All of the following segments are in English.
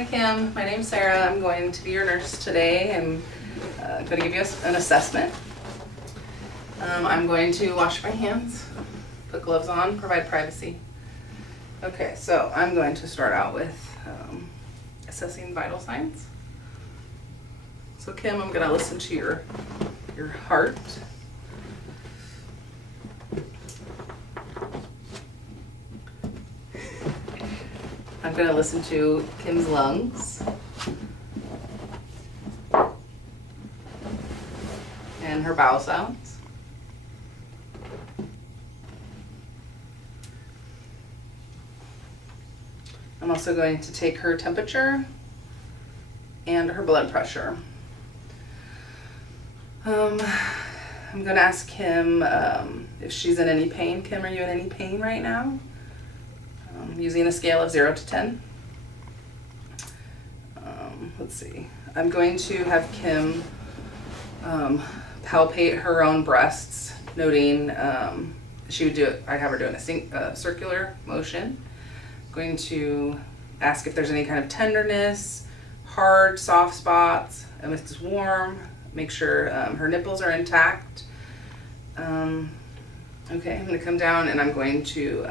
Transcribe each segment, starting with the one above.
Hi Kim, my name's Sarah. I'm going to be your nurse today. I'm going to give you an assessment. I'm going to wash my hands, put gloves on, provide privacy. Okay, so I'm going to start out with assessing vital signs. So Kim, I'm going to listen to your heart. I'm going to listen to Kim's lungs and her bowel sounds. I'm also going to take her temperature and her blood pressure. I'm going to ask Kim if she's in any pain. Kim, are you in any pain right now? Using a scale of 0 to 10. Let's see. I'm going to have Kim palpate her own breasts, noting she would do it. I have her doing a circular motion. I'm going to ask if there's any kind of tenderness, hard, soft spots, if it's warm. Make sure her nipples are intact. Okay, I'm going to come down and I'm going to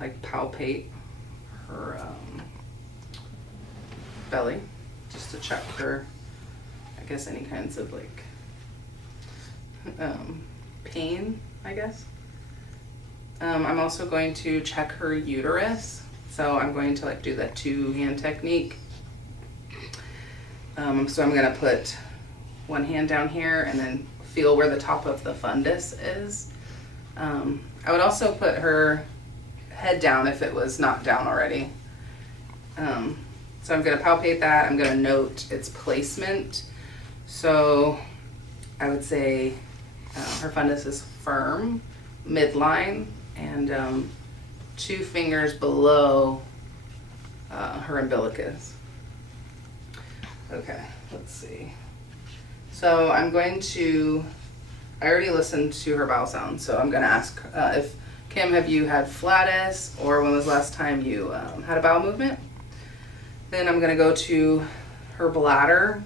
like palpate her belly just to check for, I guess, any kinds of like pain, I guess. I'm also going to check her uterus. So I'm going to like do that 2-hand technique. So I'm gonna put one hand down here and then feel where the top of the fundus is. I would also put her head down if it was not down already. So I'm going to palpate that. I'm going to note its placement. So I would say her fundus is firm, midline, and 2 fingers below her umbilicus. Okay, let's see. So I'm going to, I already listened to her bowel sounds, so I'm going to ask if Kim, have you had flatus, or when was the last time you had a bowel movement? Then I'm going to go to her bladder,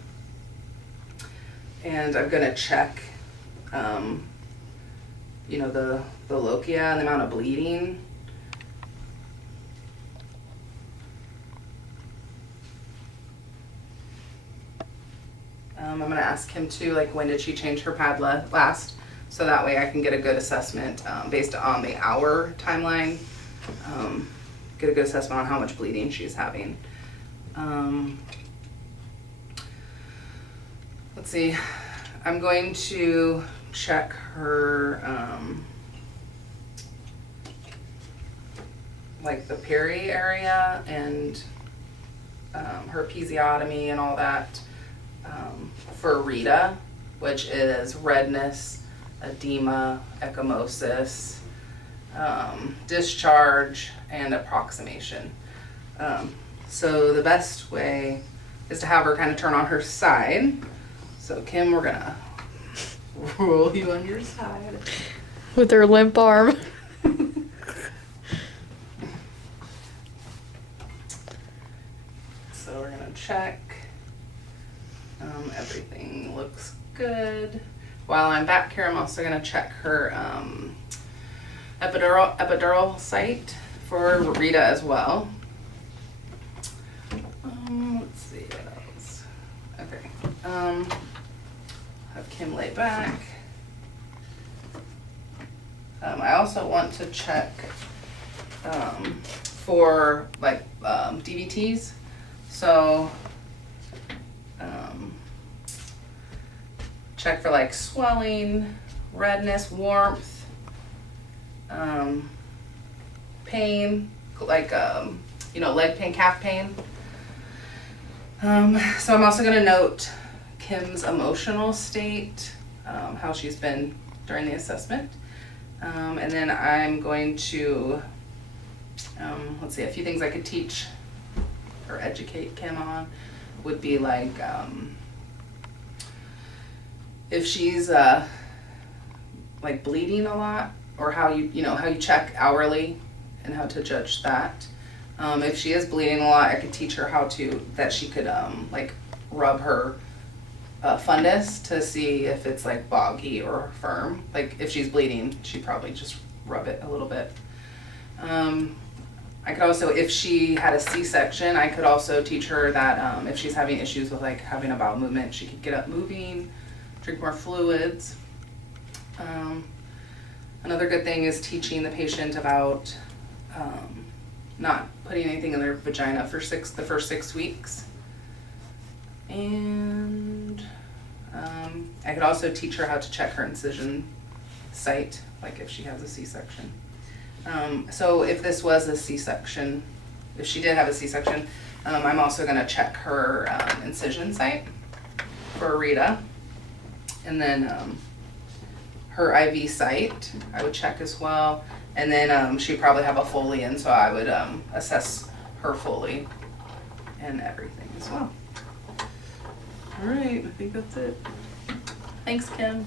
and I'm going to check, you know, the lochia and the amount of bleeding. I'm going to ask him too, like, when did she change her pad last? So that way I can get a good assessment based on the hour timeline, get a good assessment on how much bleeding she's having. Let's see, I'm going to check her, like the peri area and her episiotomy and all that for Rita, which is redness, edema, ecchymosis, discharge, and approximation. So the best way is to have her kind of turn on her side. So Kim, we're gonna roll you on your side. With her limp arm. So we're gonna check. Everything looks good. While I'm back here, I'm also going to check her epidural site for Rita as well. Let's see what else. Okay. Have Kim lay back. I also want to check for like DVTs. So check for like swelling, redness, warmth, pain, like, you know, leg pain, calf pain. So I'm also going to note Kim's emotional state, how she's been during the assessment. And then I'm going to, let's see, a few things I could teach or educate Kim on would be like, if she's like bleeding a lot, or how you check hourly and how to judge that. If she is bleeding a lot, I could teach her that she could like rub her fundus to see if it's like boggy or firm. Like if she's bleeding, she'd probably just rub it a little bit. I could also, if she had a C-section, I could also teach her that if she's having issues with like having a bowel movement, she could get up moving, drink more fluids. Another good thing is teaching the patient about not putting anything in their vagina for the first 6 weeks. And I could also teach her how to check her incision site, like if she has a C-section. So if this was a C-section, if she did have a C-section, I'm also gonna check her incision site for Rita. And then her IV site, I would check as well. And then she'd probably have a Foley in, so I would assess her Foley and everything as well. All right, I think that's it. Thanks, Kim.